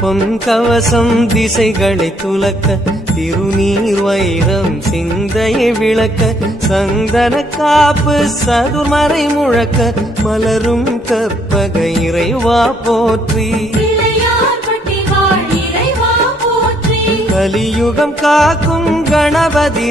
பொன் கவசம் திசைகளை துலக்க திருநீர் வைரம் சிந்தையை விளக்க சந்தன காப்பு சதுர்மறை முழக்க மலரும் கற்பக இறைவா போற்றி கலியுகம் காக்கும் கணபதி